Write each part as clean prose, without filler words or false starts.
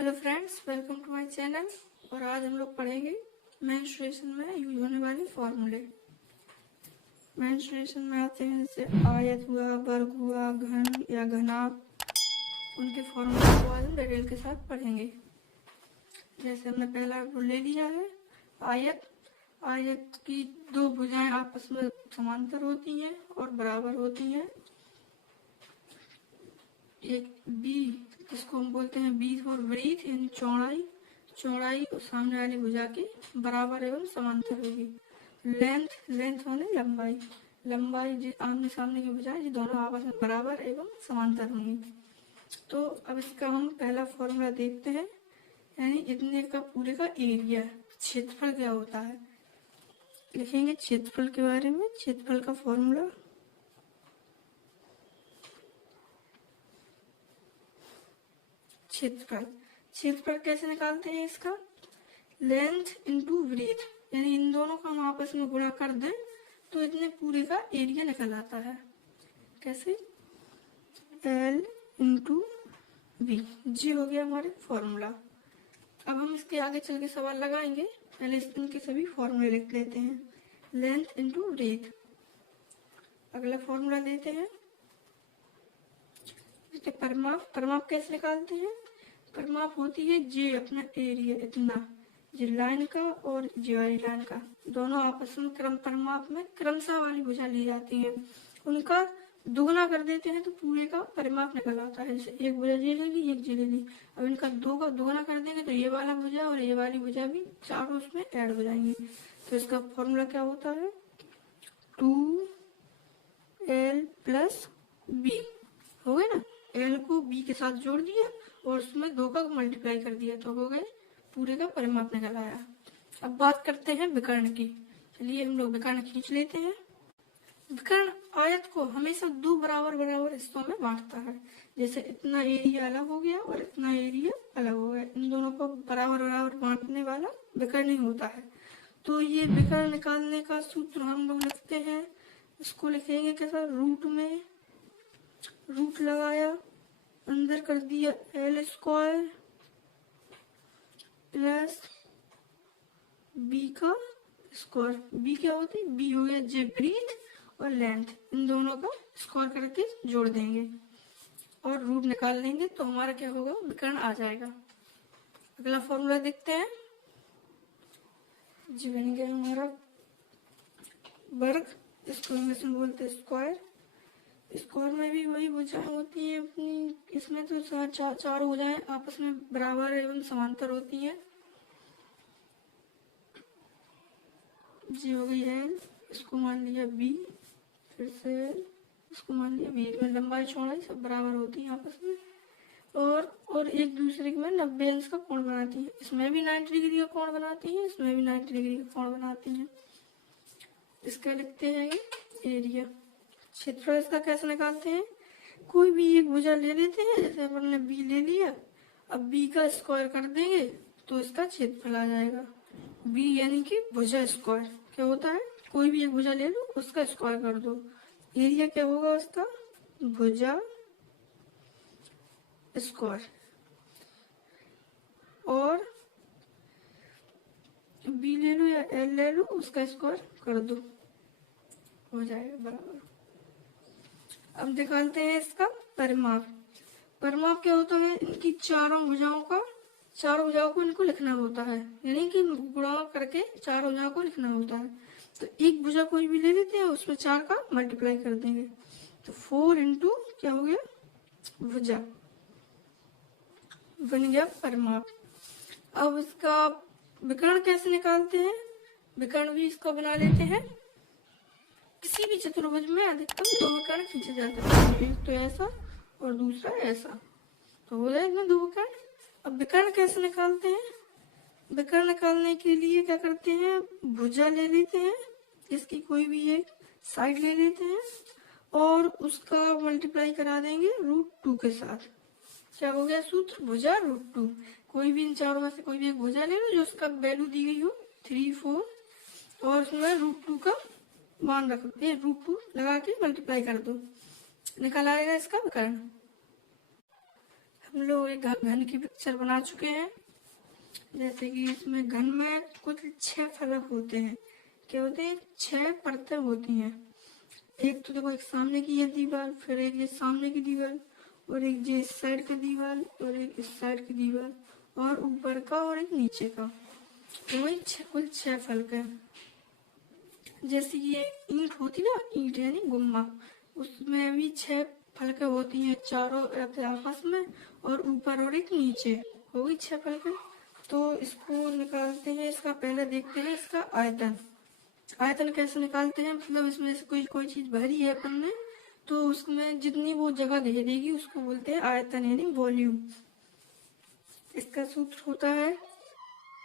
Hello friends, welcome to my channel. और आज हम लोग पढ़ेंगे मेंस्ट्रुएशन में यूज होने वाले फॉर्मूले। मेंस्ट्रुएशन में आते हैं जैसे आयत हुआ, वर्ग हुआ, घन या घनाभ, उनके फॉर्मूले को आज हम डिटेल के साथ पढ़ेंगे। जैसे हमने पहला ले लिया है आयत। आयत की दो भुजाएं आपस में समांतर होती हैं और बराबर होती हैं। एक बी, जिसको हम बोलते हैं बी फॉर ब्रीथ, यानी चौड़ाई। चौड़ाई सामने वाली भुजा की बराबर एवं समांतर होगी। लेंथ होने लंबाई। लंबाई आमने सामने की भुजाएं जो दोनों आपस में बराबर एवं समांतर होंगी। तो अब इसका हम पहला फॉर्मूला देखते हैं, यानी इतने का पूरे का एरिया, क्षेत्रफल क्या होता है। लिखेंगे क्षेत्रफल के बारे में। क्षेत्रफल का फॉर्मूला क्षेत्रफल कैसे निकालते हैं इसका? लेंथ इंटू ब्रीथ, यानी इन दोनों का हम आपस में गुणा कर दें तो इतने पूरे का एरिया निकल आता है। कैसे? L इंटू बी, जी हो गया हमारे फॉर्मूला। अब हम इसके आगे चल के सवाल लगाएंगे। पहले इनके सभी फॉर्मूले लिख लेते हैं। Length into breath. अगला फॉर्मूला लेते हैं परिमाप कैसे निकालते हैं? परिमाप होती है जे अपना एरिया, इतना, जे लाइन का और जे वाली लाइन का, दोनों आपस में परिमाप में क्रमशः वाली भुजा ली जाती है, उनका दुगुना कर देते हैं तो पूरे का परिमाप निकल आता है। जैसे एक भुजा ये ले ली, एक ये ले ली, अब इनका दो का दुगुना कर देंगे तो ये वाला भुजा और ये वाली भुजा भी चारों उसमें ऐड हो जाएंगे। तो इसका फॉर्मूला क्या होता है? 2L plus B. हो गए ना? एल को बी के साथ जोड़ दिया और उसमें दो का मल्टीप्लाई कर दिया तो हो गए पूरे का परिमाप निकल आया। अब बात करते हैं विकर्ण की। चलिए हम लोग विकर्ण खींच लेते हैं। विकर्ण आयत को हमेशा दो बराबर बराबर हिस्सों में बांटता है। जैसे इतना एरिया अलग हो गया और इतना एरिया अलग हो गया, इन दोनों को बराबर बराबर बांटने वाला विकर्ण ही होता है। तो ये विकर्ण निकालने का सूत्र हम लोग लिखते हैं। इसको लिखेंगे कैसा? रूट में रूट लगाया, अंदर कर दिया L स्क्वायर प्लस बी का स्क्वायर। बी क्या होती है? बी हो गया जे ब्रीथ और लेंथ, इन दोनों का स्क्वायर करके जोड़ देंगे और रूट निकाल लेंगे तो हमारा क्या होगा? विकर्ण आ जाएगा। अगला फॉर्मूला देखते हैं। जी बन गया हमारा वर्ग, इसको इंग्लिश में बोलते हैं स्क्वायर। स्क्वायर में भी वही भुजाएं होती हैं अपनी, इसमें तो चार भुजाएं आपस में बराबर एवं समांतर होती हैं। जी हो गई L, इसको मान लिया B, फिर से इसको मान लिया B। में लंबाई चौड़ाई सब बराबर होती है आपस में और एक दूसरे में 90 अंश का कोण बनाती है। इसमें भी 90 डिग्री का कोण बनाती है, इसमें भी 90 डिग्री का कोण बनाती है। इसका लिखते हैं एरिया। क्षेत्रफल इसका कैसे निकालते हैं? कोई भी एक भुजा ले लेते हैं, जैसे अपन ने बी ले लिया, अब बी का स्क्वायर कर देंगे तो इसका क्षेत्रफल आ जाएगा। बी यानी कि भुजा स्क्वायर क्या होता है? कोई भी एक भुजा ले लो, उसका स्क्वायर कर दो, एरिया क्या होगा उसका? भुजा स्क्वायर। और बी ले लो या एल ले लो, उसका स्क्वायर कर दो, हो जाएगा बराबर। अब निकालते हैं इसका परिमाप। परिमाप क्या होता है? इनकी चारों भुजाओं को इनको लिखना होता है, यानी कि गुणा करके चार भुजाओं को लिखना होता है। तो एक भुजा कोई भी ले लेते हैं, उसमें 4 का मल्टीप्लाई कर देंगे तो 4 इंटू क्या हो गया? भुजा, बन गया परिमाप। अब इसका विकर्ण कैसे निकालते हैं? विकर्ण भी इसको बना लेते हैं। किसी भी चतुर्भुज में अधिकतम 2 विकर्ण खींचे जा सकते हैं, एक तो ऐसा और दूसरा ऐसा, तो हो जाएगा 2 विकर्ण। अब विकर्ण कैसे निकालते हैं? विकर्ण निकालने के लिए क्या करते हैं? भुजा ले लेते हैं, इसकी कोई भी एक साइड ले लेते हैं और उसका मल्टीप्लाई करा देंगे √2 के साथ। क्या हो गया सूत्र? भुजा √2। कोई भी इन चारों में से कोई भी एक भुजा ले लो जो उसका वैल्यू दी गई हो 3, 4 और उसमें √2 का मान रख दे, √2 लगा के मल्टीप्लाई कर दो, निकल आएगा इसका विकर्ण। हम लोग एक घन की पिक्चर बना चुके हैं। जैसे कि इसमें घन में कुछ 6 फलक होते हैं। क्या होते हैं? 6 परतें होती हैं। एक तो देखो, एक सामने की है दीवार, फिर एक ये सामने की दीवार, और एक ये इस साइड की दीवार, और एक इस साइड की दीवार, और ऊपर का और एक नीचे का। तो वही कुल 6 फलक है। जैसे ये ईंट होती ना, ईंट यानी गुम्मा, उसमें भी 6 फलकें होती हैं, चारों आपस में, और ऊपर और एक नीचे। हो गई 6 फलकें। तो इसको निकालते हैं। इसका पहले देखते हैं इसका आयतन। आयतन कैसे निकालते हैं? मतलब इसमें से कोई चीज भरी है अपन ने, तो उसमें जितनी वो जगह दे देगी उसको बोलते हैं आयतन यानी वॉल्यूम। इसका सूत्र होता है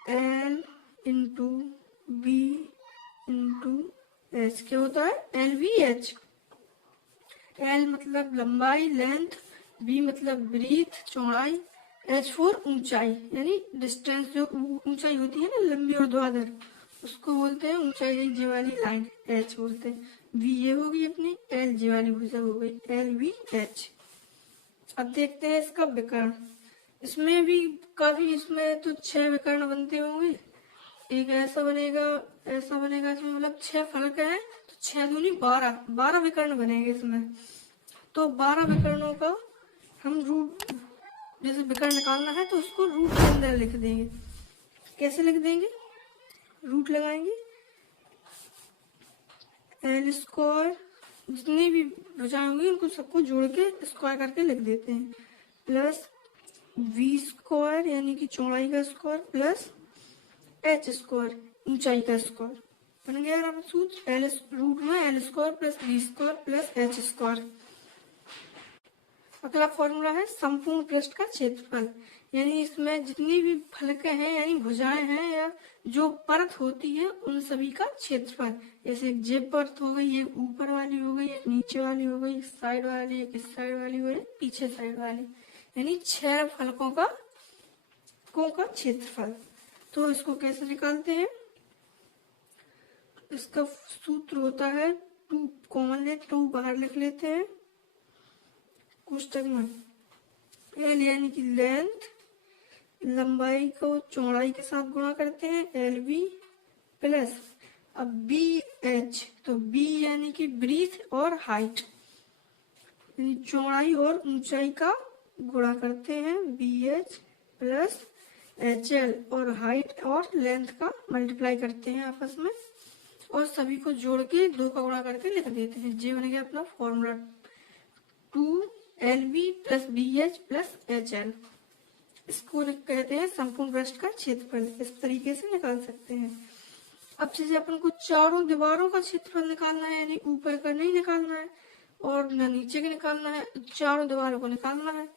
L into B into H. क्या होता है? LVH। L मतलब लंबाई लेंथ, B मतलब ब्रीथ चौड़ाई, H फॉर ऊंचाई यानी डिस्टेंस। जो ऊंचाई होती है ना लंबी और ध्वाधर, उसको बोलते हैं ऊंचाई। ये वाली लाइन H बोलते हैं। V ये होगी अपनी, L ये वाली भुजा हो गई LVH। अब देखते हैं इसका विकर्ण। इसमें भी काफी, इसमें तो 6 विकर्ण बनते होंगे। एक ऐसा बनेगा, ऐसा बनेगा। इसमें मतलब 6 फलक हैं, तो 6 दूनी 12 विकर्ण बनेंगे इसमें। तो 12 विकर्णों का हम रूट, जैसे विकर्ण निकालना है तो उसको रूट के अंदर लिख देंगे। कैसे लिख देंगे? रूट लगाएंगे, L स्क्वायर, जितनी भी भुजाएं होंगी उनको सबको जोड़ के स्क्वायर करके लिख देते हैं, प्लस V स्क्वायर यानी कि चौड़ाई का स्क्वायर, प्लस H स्क्वायर ऊंचाई का स्क्वायर। बन गया हमारा सूत्र। L रूट में L square plus V square plus H square. अगला फॉर्मूला है संपूर्ण पृष्ठ का क्षेत्रफल, यानी इसमें जितनी भी फलकें हैं यानी भुजाएं हैं या जो परत होती है उन सभी का क्षेत्रफल। जैसे एक जेब परत हो गई, एक ऊपर वाली हो गई, एक नीचे वाली हो गई, एक साइड वाली, एक इस साइड वाली हो गई, पीछे साइड वाली, यानी 6 फलकों का क्षेत्रफल। तो इसको कैसे निकालते हैं? इसका सूत्र होता है 2 कॉमन ले 2 बाहर लिख लेते हैं कोष्टक में। L यानी कि लेंथ, लंबाई को चौड़ाई के साथ गुणा करते हैं LV, प्लस अब BH, तो B यानी कि ब्रीथ और हाइट, चौड़ाई और ऊंचाई का गुणा करते हैं BH, प्लस HL और हाइट और लेंथ का मल्टीप्लाई करते हैं आपस में, और सभी को जोड़ के 2 का गुणा करके लिख देते हैं। ये बन गया अपना formula 2LV plus BH plus HL। इसको कहते हैं संपूर्ण पृष्ठ का क्षेत्रफल। इस तरीके से निकाल सकते हैं। अब जैसे अपन को चारों दीवारों का क्षेत्रफल निकालना है, यानी ऊपर का नहीं निकालना है और न नीचे का निकालना है, चारों दीवारों को निकालना है,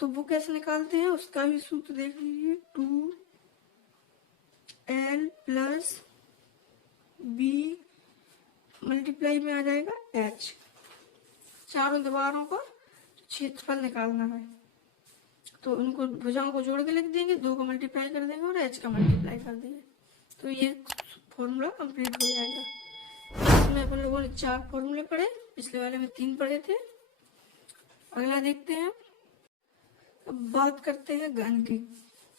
तो वो कैसे निकालते हैं उसका भी सूत्र देख लीजिए। 2L प्लस B मल्टीप्लाई में आ जाएगा H। चारों दीवारों का क्षेत्रफल निकालना है तो उनको भुजाओं को जोड़ के लिख देंगे, 2 का मल्टीप्लाई कर देंगे और H का मल्टीप्लाई कर देंगे, तो ये फॉर्मूला कंप्लीट हो जाएगा। इसमें अपन लोगों ने 4 फॉर्मूले पढ़े, पिछले वाले में 3 पढ़े थे। अगला देखते हैं। अब बात करते हैं घन की।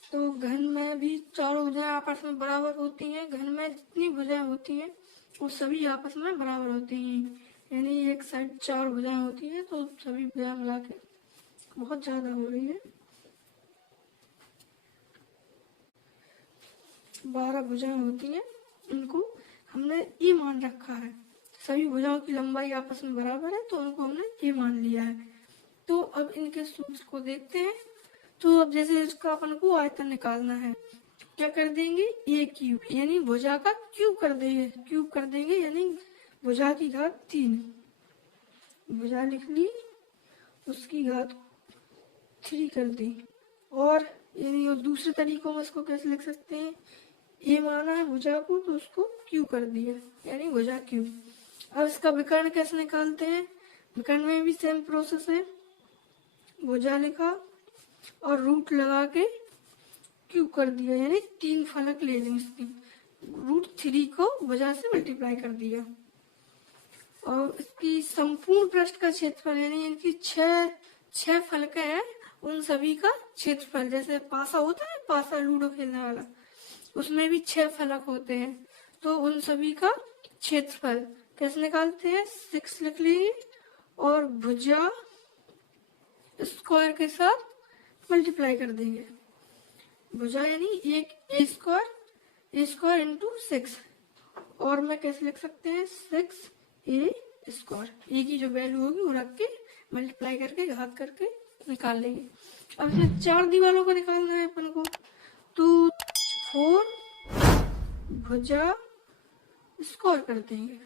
तो घन में भी चारों भुजाएं आपस में बराबर होती हैं। घन में जितनी भुजाएं होती हैं वो सभी आपस में बराबर होती हैं, यानी एक साइड 4 भुजाएं होती हैं तो सभी भुजाएं मिला के बहुत ज्यादा हो रही है। 12 भुजाएं होती हैं, इनको हमने ये मान रखा है। सभी भुजाओं की लंबाई आपस में बराबर है तो उनको हमने ये मान लिया है। तो अब इनके सूत्र को देखते हैं। तो अब जैसे इसका अपन को आयतन निकालना है, क्या कर देंगे? A क्यूब यानी भुजा का क्यूब कर देंगे यानी भुजा की घात 3। भुजा लिख ली, उसकी घात 3 कर दी। और यानी और दूसरे तरीकों में इसको कैसे लिख सकते हैं? ये माना है भुजा को तो उसको क्यू कर दिया यानी भुजा क्यू। अब इसका विकर्ण कैसे निकालते हैं? विकर्ण में भी सेम प्रोसेस है। भुजा लिखा और रूट लगा के क्यू कर दिया, यानी 3 फलक ले लें इसकी, √3 को भुजा से मल्टीप्लाई कर दिया। और इसकी संपूर्ण पृष्ठ का क्षेत्रफल यानी इनकी 6 फलकें हैं उन सभी का क्षेत्रफल। जैसे पासा होता है, पासा लूडो खेलने वाला, उसमें भी 6 फलक होते हैं, तो उन सभी का क्षेत्रफल कैसे निकालते हैं, 6 लिख लीजिए और भुजा स्क्वायर के साथ मल्टीप्लाई कर देंगे। भुजा यानी एक ए स्क्वायर इंटू 6, और मैं कैसे लिख सकते हैं, 6a स्क्वायर। ए की जो वैल्यू होगी वो रख के मल्टीप्लाई करके घात करके निकाल लेंगे। अब इसमें 4 दीवारों को निकालना है अपन को, तो 4 भुजा स्क्वायर कर देंगे।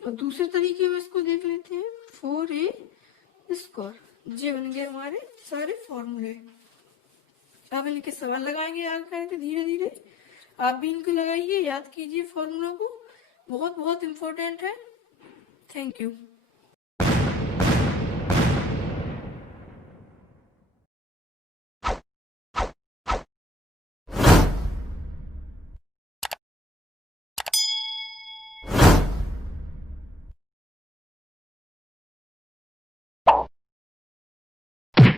और दूसरे तरीके में इसको देख लेते हैं, 4a स्क्वायर। ये बन गए हमारे सारे फॉर्मूले। अब इनके सवाल लगाएंगे आगे करके धीरे धीरे, आप भी इनको लगाइए, याद कीजिए फॉर्मूला को, बहुत बहुत इम्पोर्टेंट है। Thank you.